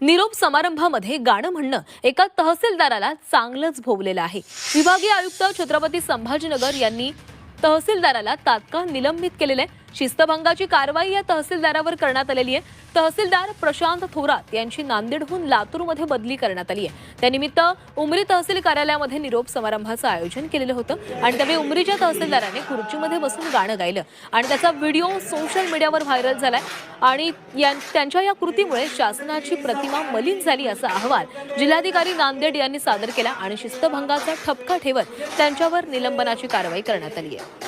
निरोप समारंभामध्ये गाणं म्हणणं एका तहसीलदाराला चांगलंच भोवलेलं आहे. विभागीय आयुक्त छत्रपती संभाजीनगर यांनी तहसीलदाराला तात्काळ निलंबित केलेलं आहे. शिस्तभंगाची कारवाई या तहसीलदारावर करण्यात आलेली आहे. तहसीलदार प्रशांत थोरात यांची नांदेडहून लातूरमध्ये बदली करण्यात आली आहे. त्यानिमित्त उमरी तहसील कार्यालयामध्ये निरोप समारंभाचं आयोजन केलेलं होतं आणि त्यावेळी उमरीच्या तहसीलदाराने खुर्चीमध्ये बसून गाणं गायलं आणि त्याचा व्हिडिओ सोशल मीडियावर व्हायरल झालाय आणि त्यांच्या या कृतीमुळे शासनाची प्रतिमा मलिन झाली असा अहवाल जिल्हाधिकारी नांदेड यांनी सादर केला आणि शिस्तभंगाचा ठपका ठेवत त्यांच्यावर निलंबनाची कारवाई करण्यात आली आहे.